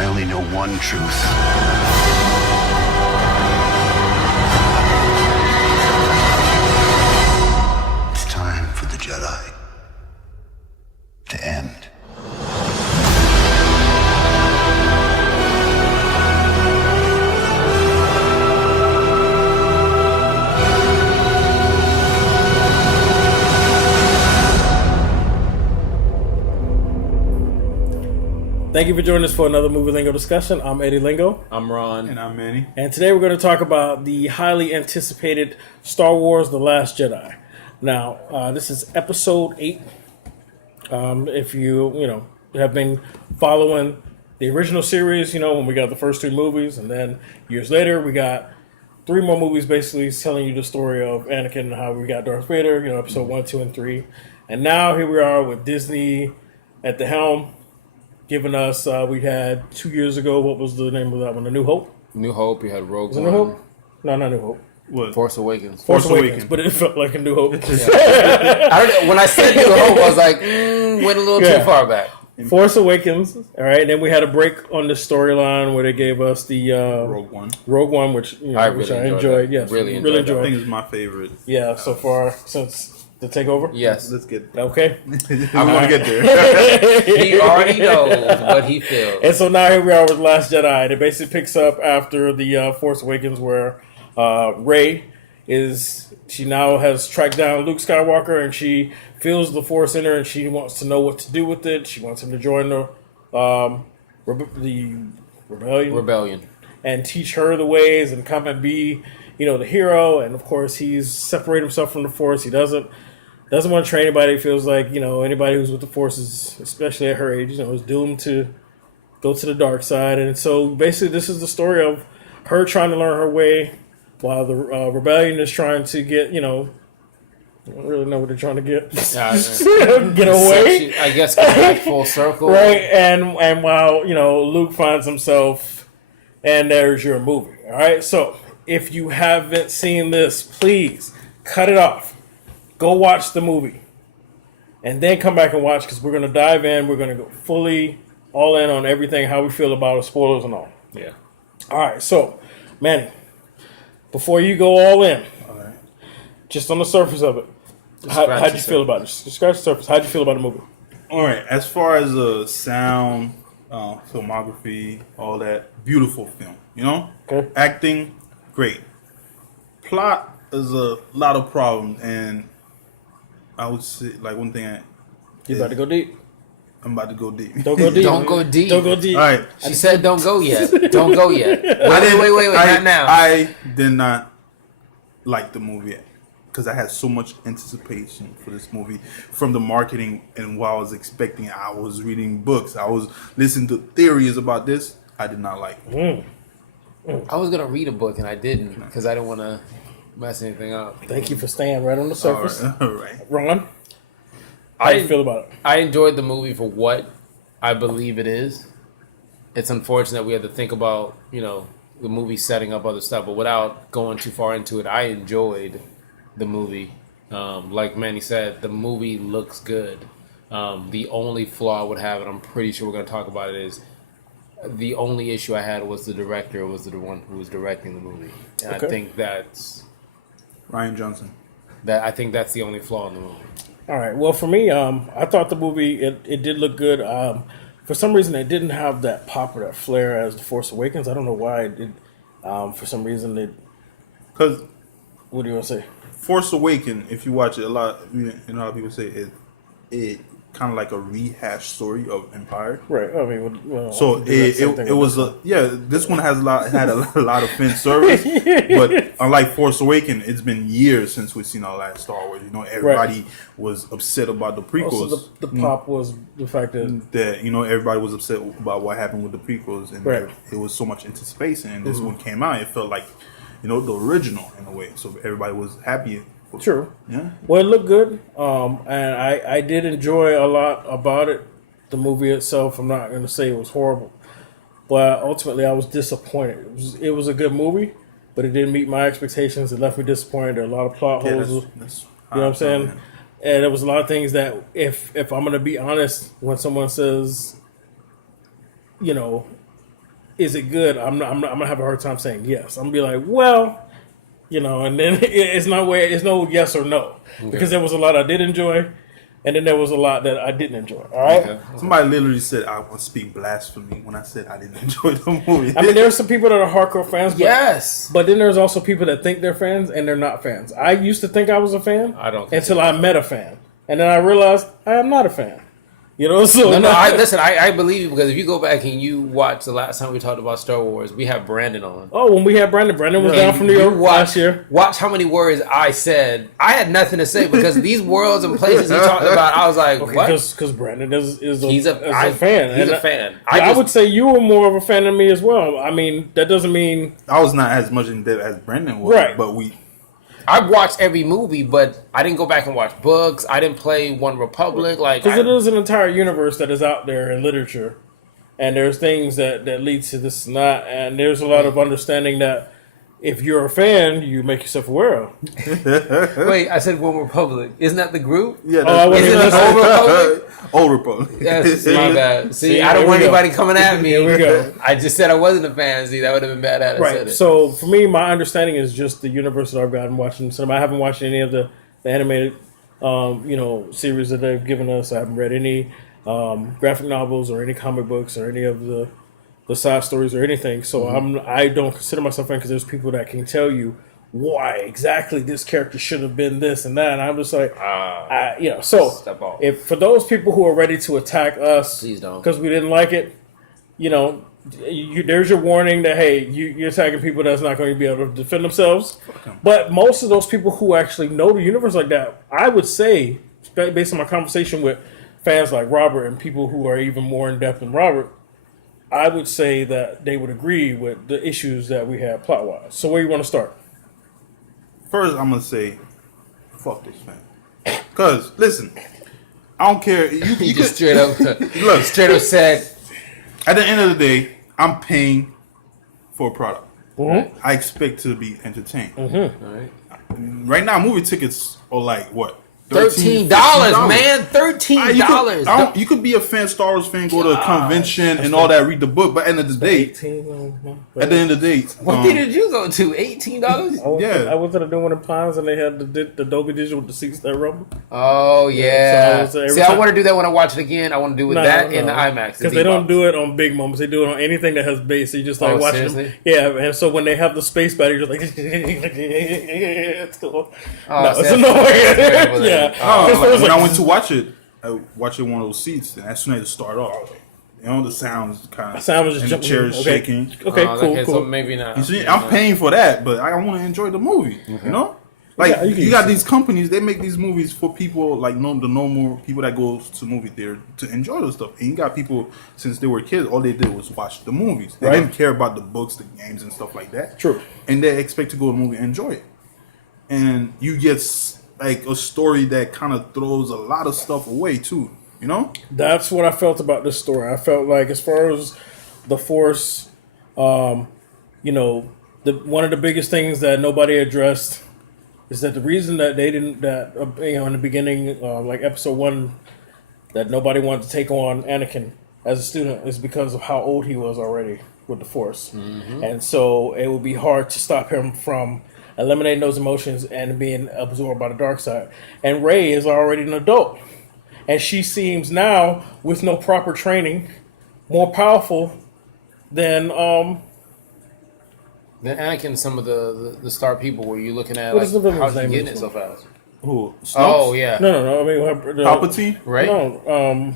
I only know one truth. It's time for the Jedi to end. Thank you for joining us for another Movie Lingo discussion. I'm Eddie Lingo. I'm Ron. And I'm Manny. And today we're going to talk about the highly anticipated Star Wars The Last Jedi. Now, this is episode 8. If you have been following the original series, when we got the first 2 movies, and then years later we got 3 more movies basically telling you the story of Anakin and how we got Darth Vader, episode 1, 2, and 3. And now here we are with Disney at the helm. Giving us, we had 2 years ago, what was the name of that one? A New Hope? New Hope, you had Rogue One. New Hope? No, not New Hope. What? Force Awakens. Force Awakens, but it felt like a New Hope. When I said New Hope, I was like, went a little too far back. Force Awakens, all right. And then we had a break on the storyline where they gave us the Rogue One. Rogue One, which I enjoyed. Yes, really enjoyed. I think it's my favorite. Yeah, so far since the takeover. Yes. Let's get Okay. I'm going to get there. He already knows what he feels. And so now here we are with Last Jedi. And it basically picks up after the Force Awakens where Rey she now has tracked down Luke Skywalker and she feels the Force in her and she wants to know what to do with it. She wants him to join the rebellion and teach her the ways and come and be, the hero. And of course, he's separated himself from the Force. He doesn't want to train anybody. He feels like, anybody who's with the Force is, especially at her age, is doomed to go to the dark side. And so basically this is the story of her trying to learn her way while the rebellion is trying to get, I don't really know what they're trying to get. Get away. I guess go back full circle. Right. And while, Luke finds himself, and there's your movie. All right. So if you haven't seen this, please cut it off. Go watch the movie. And then come back and watch because we're going to dive in. We're going to go fully all in on everything, how we feel about it, spoilers and all. Yeah. All right. So, Manny, before you go all in, just on the surface of it, how'd you feel about it? Just scratch the surface. How'd you feel about the movie? All right. As far as the sound, filmography, all that, beautiful film. Okay. Acting, great. Plot is a lot of problems, and I would say one thing. You about to go deep? I'm about to go deep. Don't go deep. Don't go deep. Don't go deep. All right. She said don't go yet. Don't go yet. Wait, not now. I did not like the movie because I had so much anticipation for this movie from the marketing and what I was expecting. I was reading books. I was listening to theories about this. I did not like it. I was going to read a book and I didn't because I didn't want to mess anything up. Thank you for staying right on the surface. All right. Ron, how do you feel about it? I enjoyed the movie for what I believe it is. It's unfortunate we had to think about, the movie setting up other stuff, but without going too far into it, I enjoyed the movie. Like Manny said, the movie looks good. The only flaw I would have, and I'm pretty sure we're going to talk about it, is the only issue I had was the director was the one who was directing the movie. And Okay. I think that's... Ryan Johnson. I think that's the only flaw in the movie. All right. Well, for me, I thought the movie, it did look good. For some reason, it didn't have that pop or that flair as The Force Awakens. I don't know why it did. For some reason, Because what do you want to say? Force Awakens, if you watch it, a lot of people say it kind of like a rehashed story of Empire. Right. I mean, well, So it was this one had a lot of fan service, but unlike Force Awakens, it's been years since we've seen our last Star Wars. Everybody was upset about the prequels. Also, the pop was the fact that everybody was upset about what happened with the prequels, and it was so much anticipation. And this one came out, it felt like the original in a way. So everybody was happy. True. Yeah. Well, it looked good, and I did enjoy a lot about it. The movie itself, I'm not going to say it was horrible, but ultimately I was disappointed. It was a good movie, but it didn't meet my expectations. It left me disappointed. There are a lot of plot holes. You know what I'm saying? And there was a lot of things that, if I'm going to be honest, when someone says, is it good? I'm gonna have a hard time saying yes. I'm gonna be like, well, and then it's no yes or no, because there was a lot I did enjoy, and then there was a lot that I didn't enjoy. All right. Okay. Somebody literally said I would speak blasphemy when I said I didn't enjoy the movie. I mean, there are some people that are hardcore fans. But, Yes. But then there's also people that think they're fans and they're not fans. I used to think I was a fan. I don't until I met a fan, and then I realized I am not a fan. So No, I believe you, because if you go back and you watch the last time we talked about Star Wars, we had Brandon on. Oh, when we had Brandon was down from New York last year. Watch how many words I said. I had nothing to say because these worlds and places he talked about, I was like, what? Because Brandon is a fan. He's a fan. I would say you were more of a fan than me as well. I mean, that doesn't mean I was not as much in depth as Brendan was, right? But I've watched every movie, but I didn't go back and watch books. I didn't play One Republic, because it is an entire universe that is out there in literature, and there's things that lead to this and that, and there's a lot of understanding that if you're a fan, you make yourself aware of. Wait, I said One Republic. Isn't that the group? Yeah, isn't it Old Republic? Old Republic. Yes, my bad. See, I don't want anybody coming at me. Here we go. I just said I wasn't a fan. See, that would have been bad had I said it. So for me, my understanding is just the universe that I've gotten watching cinema. I haven't watched any of the animated, series that they've given us. I haven't read any graphic novels or any comic books or any of the side stories or anything. So I don't consider myself a fan, because there's people that can tell you why exactly this character should have been this and that, and I'm just like, So Step off. if for those people who are ready to attack us, Please don't, because we didn't like it, there's your warning that hey, you're attacking people that's not going to be able to defend themselves. But most of those people who actually know the universe like that, I would say, based on my conversation with fans like Robert and people who are even more in depth than Robert, I would say that they would agree with the issues that we have plot wise. So where you want to start? First, I'm gonna say, fuck this fan. Cause listen, I don't care. You just look, straight up said. At the end of the day, I'm paying for a product. Mm-hmm. I expect to be entertained. Mm-hmm. All right. Right now, movie tickets are like what? $13, man. $13. You could be a fan, Star Wars fan, go to a convention and all that, read the book, but at the end of the day, What theater did you go to? $18? Yeah. I was at a doing one of Pines, and they had the Dolby Digital with the seats that rumble. Oh yeah. So I want to do that when I watch it again. I want to do in the IMAX, because they don't do it on big moments. They do it on anything that has bass. So you just like watching them. Seriously? Yeah, and so when they have the space battery, you're just like, it's cool. Oh, no, it's annoying. Yeah. When I went to watch it, I watched it in one of those seats, and as soon as it started off, the sounds kind of, sound was just and the jumping. chairs shaking. Okay, cool. So maybe not. You see, I'm paying for that, but I want to enjoy the movie. Mm-hmm. You got these companies, they make these movies for people like the normal people that go to movie theater to enjoy the stuff. And you got people, since they were kids, all they did was watch the movies. They didn't care about the books, the games, and stuff like that. True. And they expect to go to a movie and enjoy it. And you get like a story that kind of throws a lot of stuff away too. That's what I felt about this story. I felt like, as far as the Force, one of the biggest things that nobody addressed is that the reason that they didn't, in the beginning, like episode 1, that nobody wanted to take on Anakin as a student is because of how old he was already with the Force. Mm-hmm. And so it would be hard to stop him from eliminating those emotions and being absorbed by the dark side. And Rey is already an adult. And she seems now, with no proper training, more powerful than Anakin. Some of the star people were you looking at? What is the villain's how's he name getting in it this so one? fast? Who? Oh yeah. No. I mean, Palpatine, right? No.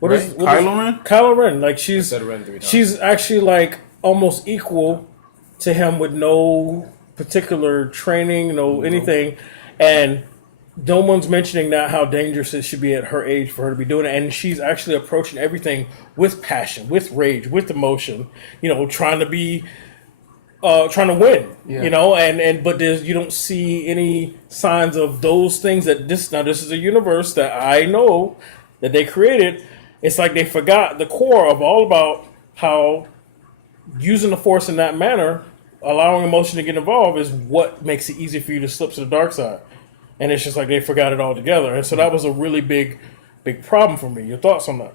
What is Kylo Ren? Kylo Ren. Like she's said Ren 3 times. She's actually like almost equal to him with no particular training, anything, and no one's mentioning that how dangerous it should be at her age for her to be doing it. And she's actually approaching everything with passion, with rage, with emotion. Trying to be, trying to win. Yeah. But you don't see any signs of those things that this is a universe that I know that they created. It's like they forgot the core of all about how using the Force in that manner, allowing emotion to get involved, is what makes it easy for you to slip to the dark side. And it's just like they forgot it altogether. And so that was a really big problem for me. Your thoughts on that?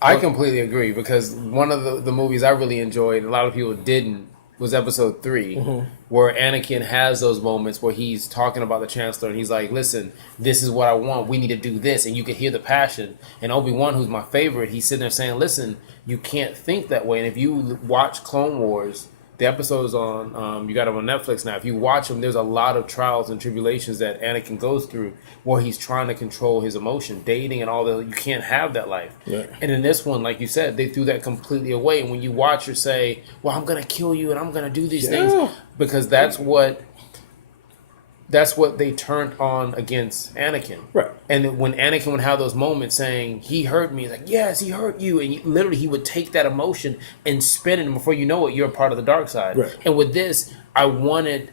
I completely agree, because one of the movies I really enjoyed, a lot of people didn't, was episode 3, where Anakin has those moments where he's talking about the Chancellor and he's like, listen, this is what I want. We need to do this. And you can hear the passion. And Obi-Wan, who's my favorite, he's sitting there saying, listen, you can't think that way. And if you watch Clone Wars, the episodes on, you got them on Netflix now. If you watch them, there's a lot of trials and tribulations that Anakin goes through where he's trying to control his emotion, dating and all that. You can't have that life. Yeah. And in this one, like you said, they threw that completely away. And when you watch her say, well, I'm going to kill you and I'm going to do these things, because that's what they turned on against Anakin. Right. And when Anakin would have those moments saying, he hurt me, like, yes, he hurt you. And literally he would take that emotion and spin it. And before you know it, you're a part of the dark side. Right. And with this, I wanted,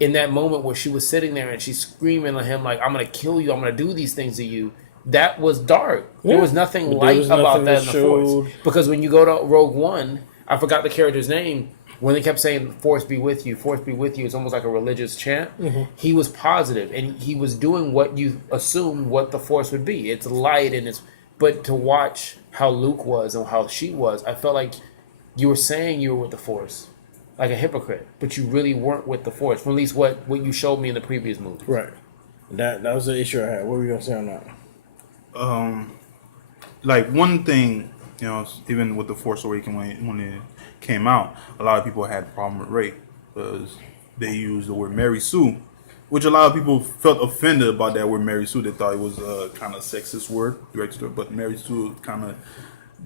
in that moment where she was sitting there and she's screaming at him, like, I'm going to kill you. I'm going to do these things to you. That was dark. Yeah. There was nothing light about that in the Force. Because when you go to Rogue One, I forgot the character's name, when they kept saying, Force be with you, it's almost like a religious chant. He was positive, and he was doing what you assumed what the Force would be. It's light, and it's... But to watch how Luke was and how she was, I felt like you were saying you were with the Force, like a hypocrite, but you really weren't with the Force, or at least what you showed me in the previous movie. Right. That was the issue I had. What were you going to say on that? Like, one thing, even with the Force Awakens, when it came out, a lot of people had a problem with Rey because they used the word Mary Sue, which a lot of people felt offended about that word Mary Sue. They thought it was a kind of sexist word directed to her, but Mary Sue kind of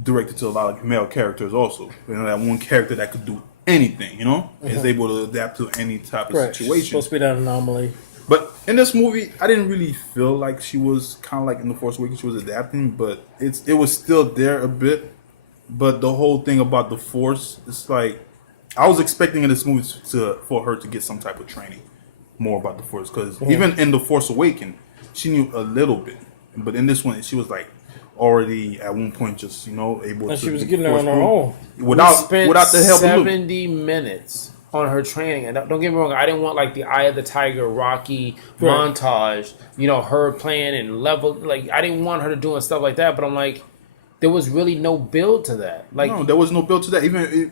directed to a lot of male characters also. That one character that could do anything, is able to adapt to any type of situation. She's supposed to be that anomaly. But in this movie, I didn't really feel like she was kind of like in The Force Awakens, she was adapting, but it was still there a bit. But the whole thing about the Force, it's like, I was expecting in this movie for her to get some type of training more about the Force. Because even in The Force Awakens, she knew a little bit. But in this one, she was like already at one point just, able to... And she was getting there on her own. Without the help of Luke. 70 minutes on her training. And don't get me wrong, I didn't want like the Eye of the Tiger, Rocky montage, her playing and level. Like, I didn't want her doing stuff like that. But I'm like... There was really no build to that. No, there was no build to that. Even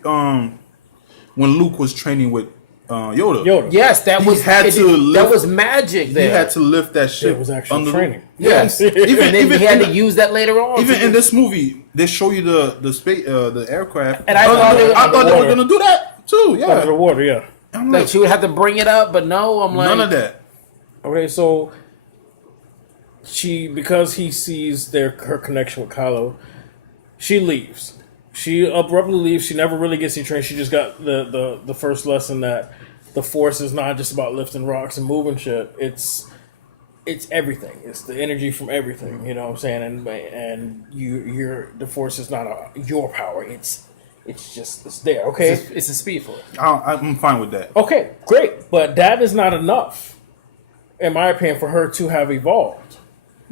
when Luke was training with Yoda. Yes, that was that was magic there. He had to lift that ship. It was actual training. Yes. even he had to use that later on. Even in this movie, they show you the aircraft. And I thought they were going to do that too. Yeah. Under the water, yeah. Like she would have to bring it up, but no, I'm like... None of that. Okay, so because he sees her connection with Kylo, she leaves. She abruptly leaves. She never really gets any training. She just got the first lesson that the Force is not just about lifting rocks and moving shit. It's everything. It's the energy from everything. You know what I'm saying? And the Force is not your power. It's there. Okay, it's a speed force. I'm fine with that. Okay, great, but that is not enough, in my opinion, for her to have evolved.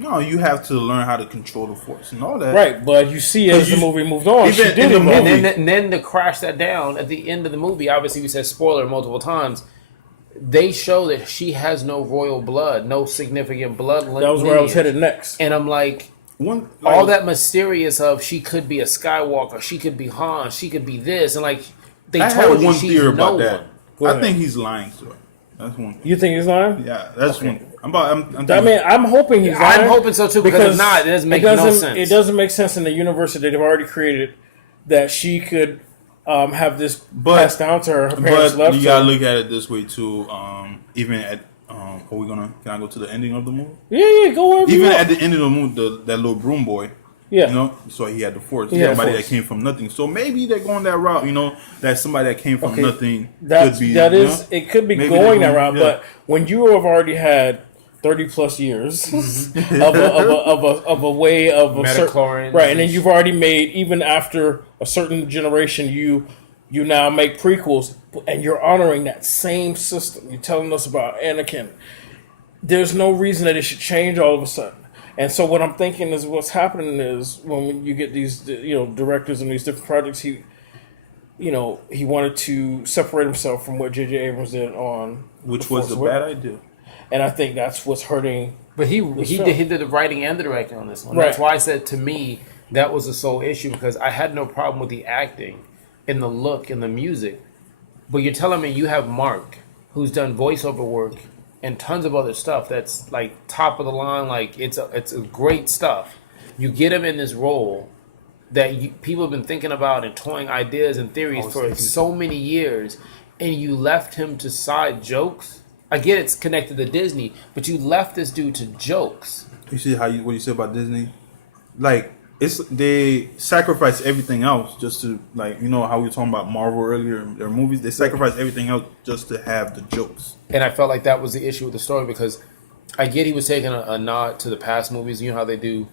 No, you have to learn how to control the Force and all that. Right, but you see as the movie moved on, she did evolve. And then to crash that down at the end of the movie, obviously we said spoiler multiple times, they show that she has no royal blood, no significant blood lineage. That was where I was headed next. And I'm like, all that mysterious of she could be a Skywalker, she could be Han, she could be this, and like they told you she's no one. I think he's lying to her. That's one thing. You think he's lying? Yeah, that's one. I'm hoping he's lying. I'm hoping so too, because if not, it doesn't make no sense. It doesn't make sense in the universe that they've already created that she could have this passed down to her. Her parents left her. You gotta look at it this way too. Even at can I go to the ending of the movie? Yeah, go wherever. Even at the end of the movie, that little broom boy. Yeah. So he had the Force. Somebody that came from nothing. So maybe they're going that route, that somebody that came from nothing could be. It could be going that route, but when you have already had 30 plus years of a way of a certain, right, and then you've already made, even after a certain generation, you now make prequels, and you're honoring that same system. You're telling us about Anakin. There's no reason that it should change all of a sudden. And so what I'm thinking is what's happening is when you get these, directors in these different projects, he wanted to separate himself from what J.J. Abrams did on, which was a bad idea. And I think that's what's hurting. But he did the writing and the directing on this one. Right. That's why I said, to me, that was the sole issue because I had no problem with the acting and the look and the music. But you're telling me you have Mark, who's done voiceover work and tons of other stuff that's like top of the line, like it's a great stuff. You get him in this role that people have been thinking about and toying ideas and theories for so many years, and you left him to side jokes. I get it's connected to Disney, but you left this dude to jokes. You see what you said about Disney? Like they sacrifice everything else just to, like, you know how we were talking about Marvel earlier, their movies. They sacrifice everything else just to have the jokes. And I felt like that was the issue with the story because I get he was taking a nod to the past movies. You know how they do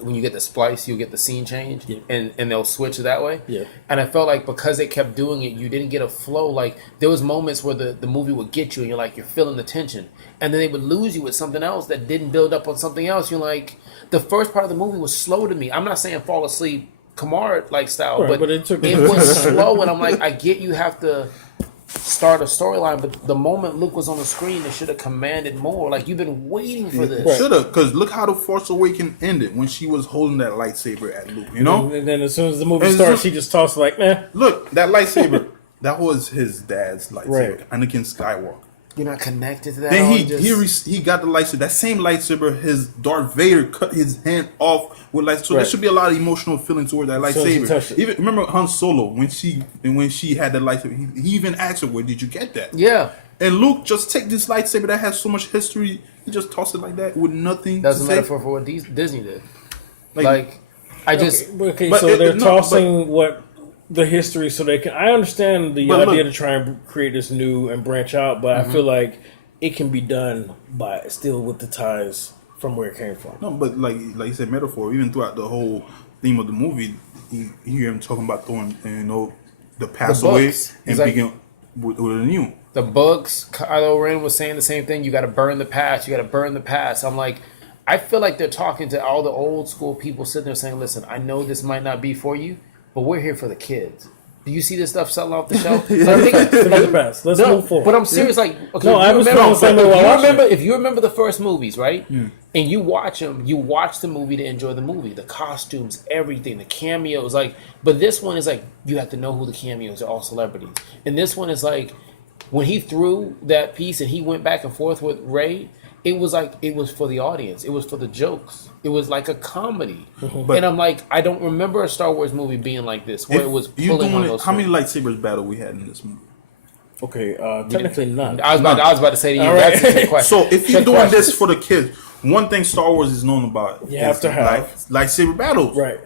when you get the splice, you get the scene change, and they'll switch that way. Yeah. And I felt like because they kept doing it, you didn't get a flow. Like there was moments where the movie would get you, and you're feeling the tension, and then they would lose you with something else that didn't build up on something else. You're like, the first part of the movie was slow to me. I'm not saying fall asleep Kamar like style, Right, but it was slow, and I'm like, I get you have to start a storyline, but the moment Luke was on the screen, it should have commanded more. Like you've been waiting for this. Should have, because look how the Force Awakens ended when she was holding that lightsaber at Luke. You know, and then as soon as the movie starts, she just tosses like, "Nah." Look, that lightsaber, that was his dad's lightsaber, Right. Anakin Skywalker. You're not connected to that. Then he got the lightsaber. That same lightsaber, his Darth Vader cut his hand off with lightsaber. So there should be a lot of emotional feeling toward that lightsaber. Even remember Han Solo when she had the lightsaber. He even asked her, "Where did you get that?" Yeah. And Luke just take this lightsaber that has so much history. He just tossed it like that with nothing. That's to a say. metaphor for what Disney did. Like I just Okay, But so it- they're no, tossing what the history so they can. I understand the But idea look- to try and create this new and branch out, but I feel like it can be done by still with the ties from where it came from. No, but like you said, metaphor. Even throughout the whole theme of the movie, you hear him talking about throwing, the past away books. and He's like- begin with a new. the books, Kylo Ren was saying the same thing. You got to burn the past. You got to burn the past. I'm like, I feel like they're talking to all the old school people sitting there saying, listen, I know this might not be for you, but we're here for the kids. Do you see this stuff selling off the shelf? But I think, Forget the past. Let's move forward. but I'm serious. Like, okay, No, I was feeling the same way while watching it. if you remember the first movies, right? And you watch them, you watch the movie to enjoy the movie, the costumes, everything, the cameos. Like, but this one is like you have to know who the cameos are, all celebrities. And this one is like when he threw that piece and he went back and forth with Ray. It was like it was for the audience. It was for the jokes. It was like a comedy. And I'm like, I don't remember a Star Wars movie being like this, where it was pulling on those. How many lightsabers battle we had in this movie? Okay, technically none. I was about to say to you, All right. that's a trick question. So if you're Trick doing question. this for the kids, one thing Star Wars is known about You is have to have. lightsaber battles. Right.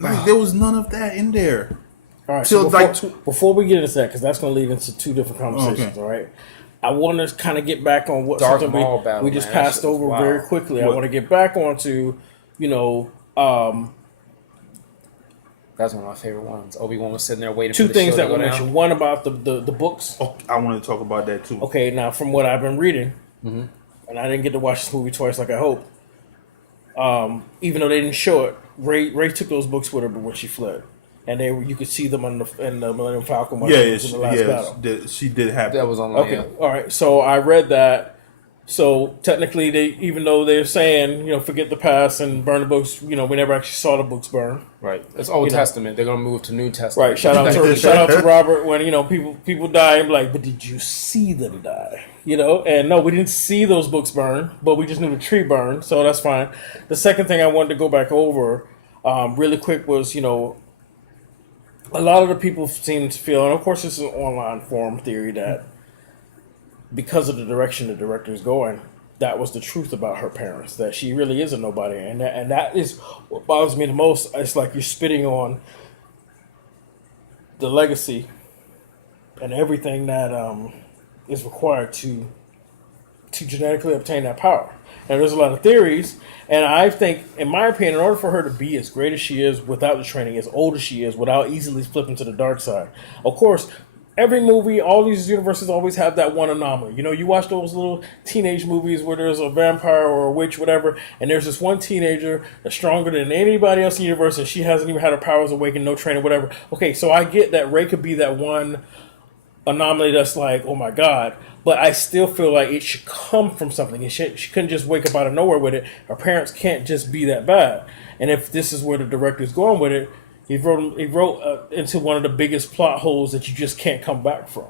Like there was none of that in there. All right. Till So like before we get into that, because that's going to lead into two different conversations. Okay. All right. I want to kind of get back on what Darth something Maul battle, we just man. That passed shit was over wild. very quickly. I What? want to get back onto, That's one of my favorite ones. Obi-Wan was sitting there waiting two for the things show that to were go mentioned. down. One about the books. Oh, I want to talk about that too. Okay, now from what I've been reading, Mm-hmm. and I didn't get to watch this movie twice like I hoped. Even though they didn't show it, Ray took those books with her, but when she fled, and you could see them in the Millennium Falcon. When Yeah, she was in the last battle. she did have That was on Okay, yeah. all right. So I read that. So technically, even though they're saying, forget the past and burn the books, we never actually saw the books burn. Right. It's Old know. Testament. They're gonna move to New Testament. Right. Shout out to Robert when people die and be like, but did you see them die? And no, we didn't see those books burn, but we just knew the tree burned, so that's fine. The second thing I wanted to go back over really quick was, a lot of the people seem to feel, and of course this is an online forum theory, that because of the direction the director is going, that was the truth about her parents, that she really is a nobody, and that is what bothers me the most. It's like you're spitting on the legacy and everything that is required to genetically obtain that power. And there's a lot of theories, and I think, in my opinion, in order for her to be as great as she is without the training, as old as she is, without easily flipping to the dark side, of course, every movie, all these universes always have that one anomaly. You watch those little teenage movies where there's a vampire or a witch, whatever, and there's this one teenager that's stronger than anybody else in the universe, and she hasn't even had her powers awakened, no training, whatever. Okay, so I get that Rey could be that one anomaly that's like, oh my god. But I still feel like it should come from something. She couldn't just wake up out of nowhere with it. Her parents can't just be that bad. And if this is where the director's going with it, he wrote into one of the biggest plot holes that you just can't come back from.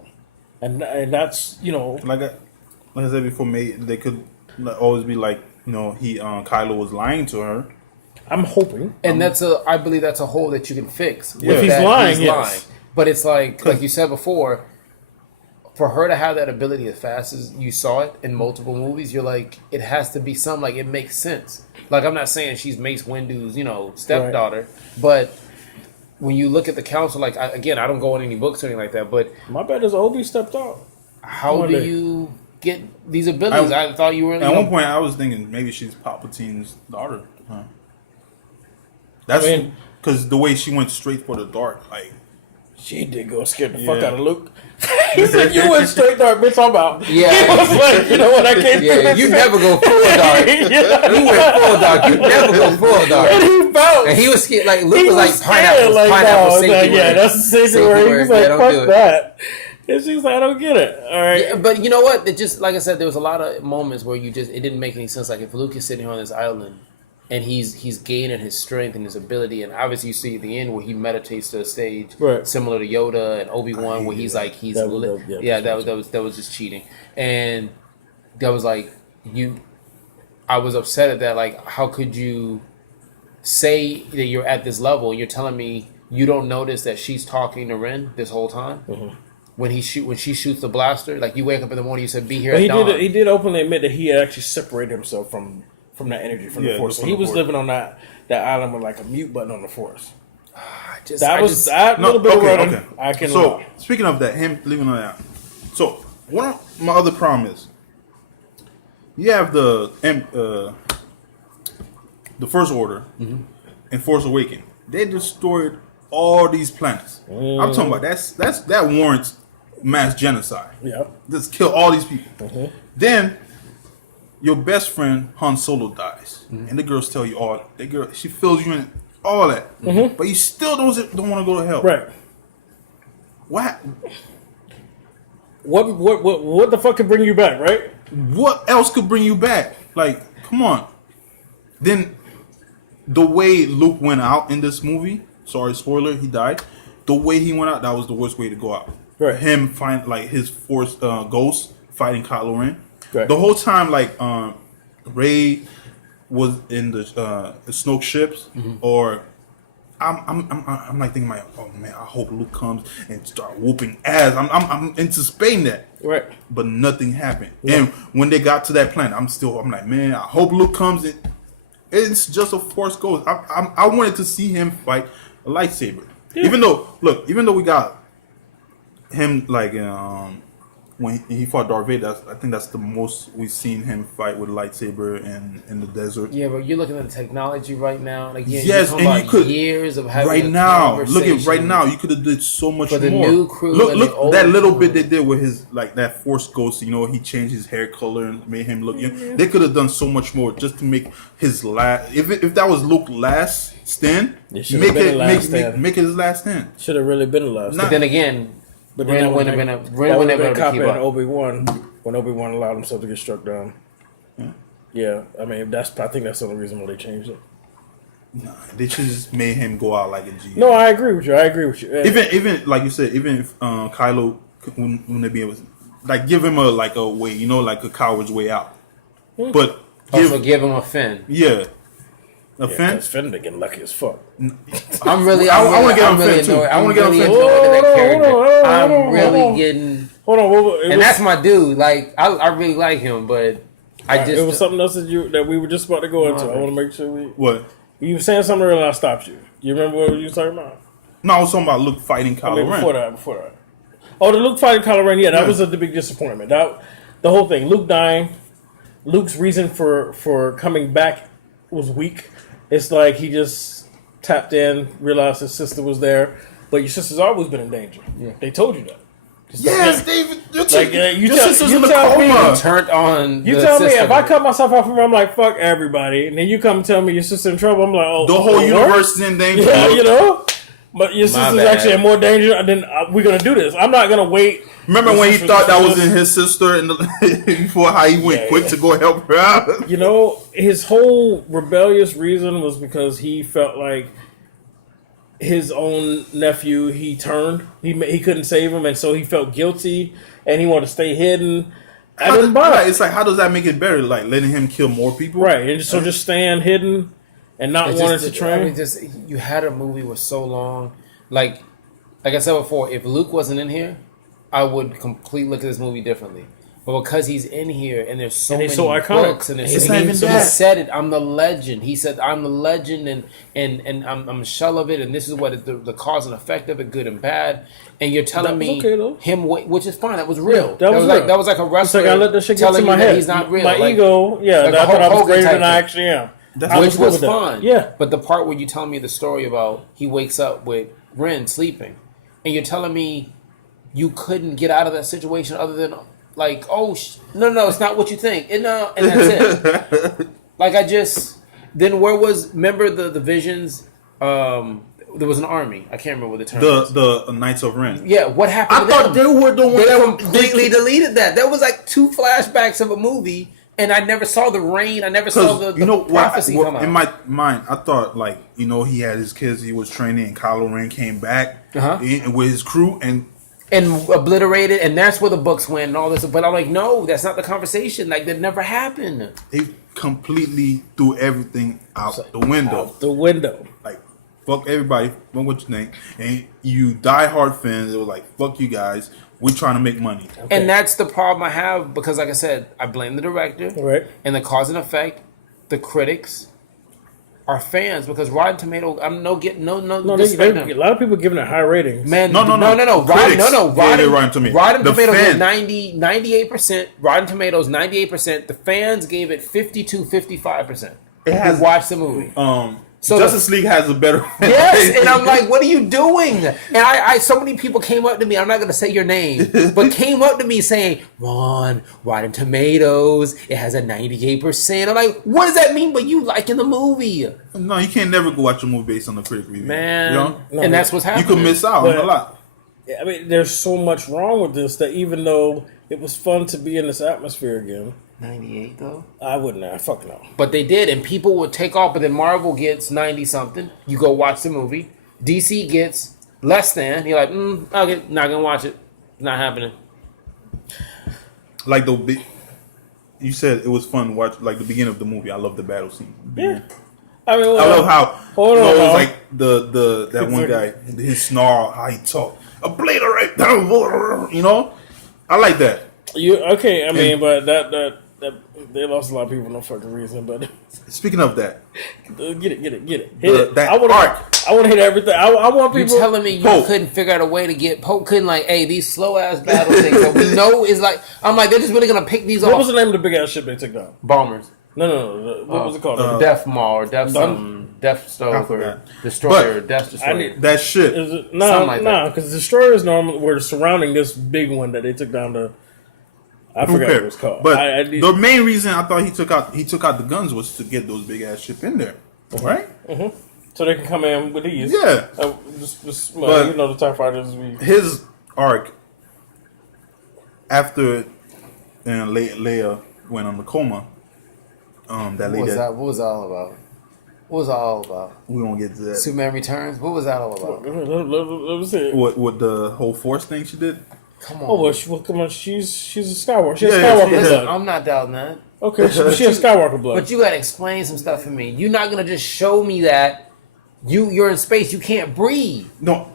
And that's, like I said before, they could always be like, Kylo was lying to her. I'm hoping. And I believe that's a hole that you can fix. If he's lying, yes. But it's like you said before, for her to have that ability as fast as you saw it in multiple movies, you're like, it has to be something, like, it makes sense. Like, I'm not saying she's Mace Windu's, stepdaughter, but when you look at the council, like, I don't go in any books or anything like that, but... My bet is Obi stepped out. How do you get these abilities? I thought you were... At one point, I was thinking maybe she's Palpatine's daughter. Huh? That's because the way she went straight for the dark, like... She did go scare the fuck out of Luke. He said, "You went straight dark, bitch. I'm out." Yeah, he was like, "You know what? I can't." Yeah, you never go full dark. You went full dark. You never go full dark. And he bounced. And he was scared. Like Luke was like pineapple safety word. Yeah, that's the safety word. He was like, "Fuck that." And she's like, "I don't get it." All right, yeah, but you know what? It just, like I said, there was a lot of moments where it didn't make any sense. Like if Luke is sitting here on this island. And he's gaining his strength and his ability, and obviously you see at the end where he meditates to a stage similar to Yoda and Obi-Wan, where he's like that was just cheating, and that was like I was upset at that. Like, how could you say that you're at this level and you're telling me you don't notice that she's talking to Ren this whole time? Mm-hmm. When she shoots the blaster, like you wake up in the morning, you said, "Be here." But he did openly admit that he actually separated himself from that energy, from the Force. So he was living on that island with like a mute button on the Force. That little bit of running. I can. So speaking of that, him living on that. So one of my other problem is, you have the First Order and Force Awakens. They destroyed all these planets. I'm talking about that warrants mass genocide. Yeah, just kill all these people. Then your best friend Han Solo dies, and the girls tell you all. The girl, she fills you in all that, but you still don't want to go to hell. Right? What the fuck could bring you back? Right? What else could bring you back? Like, come on. Then the way Luke went out in this movie. Sorry, spoiler. He died. The way he went out, that was the worst way to go out. Right. Him find like his Force ghost fighting Kylo Ren. Right. The whole time, like Rey was in the Snoke ships, or I'm like thinking, oh man, I hope Luke comes and start whooping ass. I'm anticipating that, right? But nothing happened. Yeah. And when they got to that planet, I'm like, man, I hope Luke comes in. It's just a Force ghost. I wanted to see him fight a lightsaber, even though we got him like when he fought Darth Vader, I think that's the most we've seen him fight with a lightsaber in the desert. Yeah, but you're looking at the technology right now. Like, yes, and you could years of having right now. Look at right now. You could have did so much for the more. New crew. Look that little bit they did with his like that Force ghost. He changed his hair color and made him look. They could have done so much more just to make his last. If that was Luke's last stand, make it his last stand. Should have really been the last. But then again. But Ren wouldn't have been able to keep up. Obi-Wan, when Obi-Wan allowed himself to get struck down. Yeah, I mean I think that's the only reason why they changed it. Nah, they just made him go out like a G. No, I agree with you. Even like you said, even if Kylo wouldn't they be able to, like, give him a way, like a coward's way out. But give him a Finn. Yeah. Finn? Finn been getting lucky as fuck. I want to get on Finn too. I want to get on Finn too. I'm really getting. Hold on, and that's my dude. Like I really like him, but it was something else that we were just about to go into. I want to make sure What? You were saying something earlier and I stopped you. You remember what you were talking about? No, I was talking about Luke fighting Kylo Ren. Before that. Oh, the Luke fighting Kylo Ren. Yeah, that was the big disappointment. The whole thing. Luke dying. Luke's reason for coming back was weak. It's like he just tapped in, realized his sister was there, but your sister's always been in danger. Yeah. They told you that. Yes, David. Your sister's in the coma. Turned on. You tell me if I cut myself off from her, I'm like, fuck everybody, and then you come and tell me your sister's in trouble. I'm like, oh, the whole universe is in danger. Yeah, But your My sister's bad. actually in more danger. Then we're gonna do this. I'm not gonna wait. Remember when he thought that was in his sister and before how he went quick to go help her out? You know, his whole rebellious reason was because he felt like his own nephew he turned. He couldn't save him, and so he felt guilty, and he wanted to stay hidden. I didn't buy it. It's like, how does that make it better? Like letting him kill more people, Right, and so just staying hidden and not wanting to train. I mean, just you had a movie with so long, like I said before, if Luke wasn't in here, I would completely look at this movie differently. But because he's in here and there's so many so iconic. books and It's not even he that. said it, I'm the legend. He said I'm the legend and I'm a shell of it, and this is what the cause and effect of it, good and bad. And you're telling That was me okay, though. him, which is fine. That was real. That was like real. that was like a It's wrestler like I let that shit get telling to my you that head. he's not real. My Like, ego, yeah, like I a thought I was Hogan greater type than I thing. actually am. which cool was with that. fun. Yeah. But the part where you telling me the story about he wakes up with Ren sleeping, and you're telling me you couldn't get out of that situation other than like, no, it's not what you think, and that's it. Like then where was? Remember the visions? There was an army. I can't remember what the term was. The Knights of Ren. Yeah, what happened? I to thought them? they were the ones They that were completely deleted that. That was like 2 flashbacks of a movie, and I never saw the rain. I never saw the prophecy come out. In my mind, I thought like he had his kids he was training, and Kylo Ren came back with his crew and obliterated, and that's where the books went and all this. But I'm like, no, that's not the conversation. Like that never happened. they completely threw everything out the window. Out the window. Like fuck everybody, fuck what you think, and you diehard fans. It was like fuck you guys. We're trying to make money. Okay. And that's the problem I have because, like I said, I blame the director, Right. and the cause and effect. The critics are fans because Rotten Tomatoes. I'm no No, disrespect a them. lot of people giving it high ratings. Man, No. Rotten Rotten Tomatoes. Rotten The Tomatoes fan- was 98%. Rotten Tomatoes 98%. The fans gave it 55%. It has- Who watched the movie. So Justice League has a better. Yes, and I'm like, what are you doing? And I so many people came up to me, I'm not going to say your name, but came up to me saying, Ron, Rotten Tomatoes, it has a 98%. I'm like, what does that mean by you liking the movie? No, you can't never go watch a movie based on the critic review. Man, You know? and that's what's You happening. could miss out But- on a lot. I mean, there's so much wrong with this that even though it was fun to be in this atmosphere again, 98 though? I wouldn't have. Fuck no. But they did, and people would take off, but then Marvel gets 90-something. You go watch the movie. DC gets less than. You're like, okay, not going to watch it. Not happening. Like you said, it was fun to watch. Like the beginning of the movie, I love the battle scene. Yeah. I mean, I love how Hold on, it was now. like that one guy, his snarl, how he talked, obliterate, I like that. I mean, but that they lost a lot of people for no fucking reason. But Speaking of that, get it. Hit it. that I want to hit everything. I want You're people. telling me you Pope. couldn't figure out a way to get Pope couldn't like, hey, these slow ass battle things that we know is like, I'm like, they're just really gonna pick these What off. was the name of the big ass ship they took down? Bombers, No. What was it called? Death Maul, or Death Death I Stove, or forgot. Destroyer, But Death Destroyer. that shit. Is it Something like that. because destroyers normally were surrounding this big one that they took down to. I forgot what it was called. But I the main reason I thought he took out the guns was to get those big ass ship in there, right? so they can come in with these. Yeah. But- the TIE fighters. His arc after Leia went on the coma. That What lady. was that? What was that all about? What was that all about? We won't get to that. Superman Returns. What was that all about? Let me see. What the whole Force thing she did? Come on. Oh well, come on. She's a Skywalker. She has Yeah, Skywalker she is. blood. I'm not doubting that. Okay, she has Skywalker blood. But you gotta explain some stuff for me. You're not gonna just show me that you're in space. You can't breathe. No,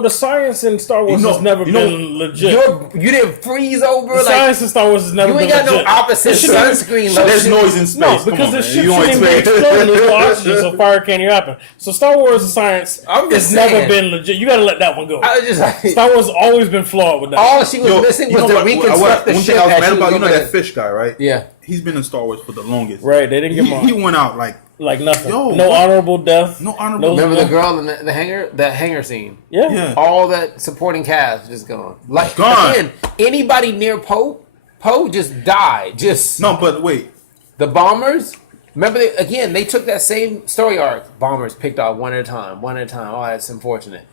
the science in Star Wars has never been legit. You didn't freeze over. The Like science in Star Wars has never you been ain't got legit. no opposite It shouldn't even- sunscreen there's lotion. noise in space. No, Come because on, the man. ship You don't shouldn't be expect- exploding. There's no oxygen, so fire can't happen. So Star Wars science I'm has just never saying. been legit. You got to let that one go. I was just like, Star Wars has always been flawed with that. all she was Yo, missing you was know to what- reconstruct the one ship. thing I was as mad she about, was that going fish guy, right? Yeah. He's been in Star Wars for the longest. Right, they didn't give him He went out like nothing. Yo, no what? honorable death. No honorable- Remember the girl in the hangar? That hangar scene. Yeah. Yeah. All that supporting cast just gone. Like Gone. again, anybody near Poe just died. Just no, but wait. the bombers. Remember, they took that same story arc. Bombers picked off one at a time. Oh, that's unfortunate.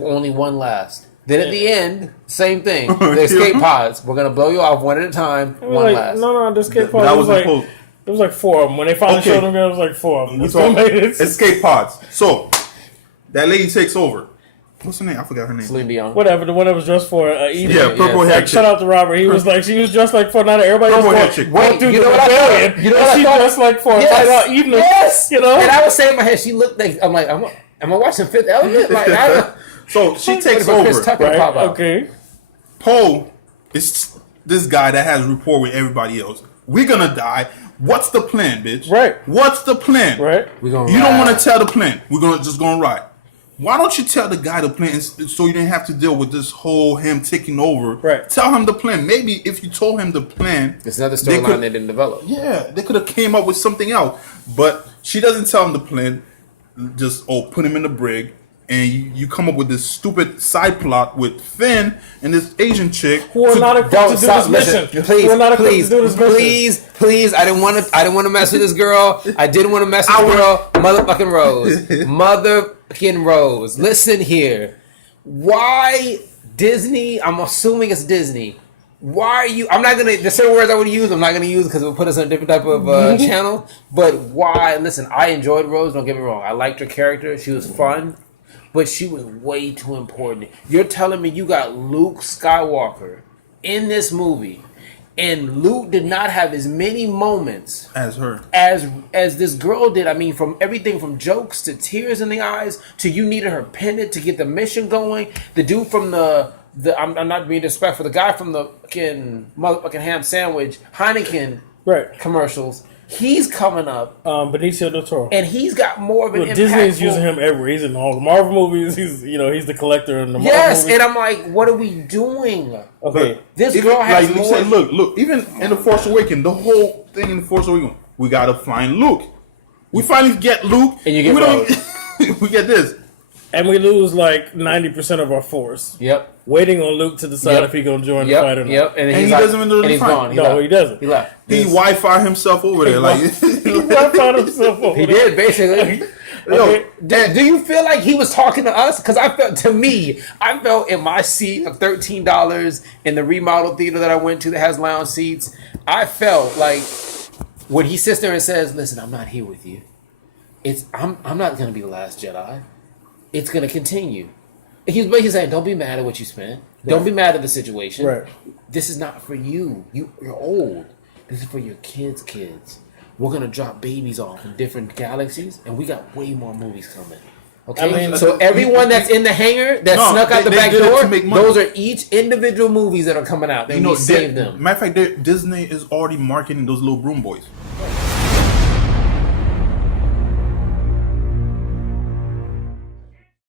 only one last. Then at the end, same thing. The escape pods. We're gonna blow you off one at a time. One last. No, the escape pods. That was was like it was like 4 of them. When they finally showed them, it was like 4 of them. Escape pods. So that lady takes over. What's her name? I forgot her name. Celine Dion. Whatever, the one that was dressed for Eden. Yeah, purple hair. Like, shout out to Robert. He was like, she was dressed like for not everybody purple hair else. chick. Wait, You you know know what what I I thought? You know what I she thought? dressed like for Eden. Yes, You know. And I was saying in my head, she looked like I'm like, am I watching Fifth Element? Like, so she takes Chris over. Tucker to pop out. Okay. Poe is this guy that has rapport with everybody else. We're gonna die. What's the plan, bitch? Right. What's the plan? Right. We gonna You ride. don't want to tell the plan. We're gonna ride. Why don't you tell the guy the plan so you didn't have to deal with this whole him taking over? Right. Tell him the plan. Maybe if you told him the plan, It's another storyline they didn't develop. yeah, they could have came up with something else. But she doesn't tell him the plan. Just put him in the brig, and you come up with this stupid side plot with Finn and this Asian chick Who are not equipped to do this mission. Please, Who are not equipped please, to do this mission. please. I didn't want to mess with this girl. I didn't want to mess with this girl. Motherfucking Rose. Motherfucking Rose. Listen here. Why Disney? I'm assuming it's Disney. Why are you? I'm not gonna. There's certain words I would use. I'm not gonna use because it will put us on a different type of channel. But why? Listen, I enjoyed Rose. Don't get me wrong. I liked her character. She was fun, but she was way too important. You're telling me you got Luke Skywalker in this movie, and Luke did not have as many moments as her. as this girl did. I mean, from everything from jokes to tears in the eyes to you needed her pendant to get the mission going. The dude from I'm not being disrespectful. The guy from the fucking motherfucking ham sandwich Heineken commercials. He's coming up. Benicio del Toro. And he's got more of an impact. Disney's using him everywhere. He's in all the Marvel movies. He's the collector in the Marvel yes, movies. and I'm like, what are we doing? Okay. This Even, girl has like, more. say, look, even in The Force Awakens, the whole thing in The Force Awakens, we gotta find Luke. We finally get Luke. And you get Rose. We get this. And we lose like 90% of our force. Yep. Waiting on Luke to decide if he's going to join the fight or not. Yep. And he doesn't even do the he's fight. gone. He doesn't. He left. He Wi-Fi himself over there. Like He Wi-Fi'd himself over He there. did, basically. Yo, Do you feel like he was talking to us? Because I felt in my seat of $13 in the remodel theater that I went to that has lounge seats. I felt like when he sits there and says, "Listen, I'm not here with you. I'm not going to be the Last Jedi. It's going to continue." He's basically saying, "Don't be mad at what you spent. Don't be mad at the situation. Right. This is not for you. You're old. This is for your kids' kids. We're gonna drop babies off in different galaxies, and we got way more movies coming." Okay, I mean, so everyone that's in the hangar that snuck out the back did it door, to make money. those are each individual movies that are coming out. They need to save them. Matter of fact, Disney is already marketing those little broom boys.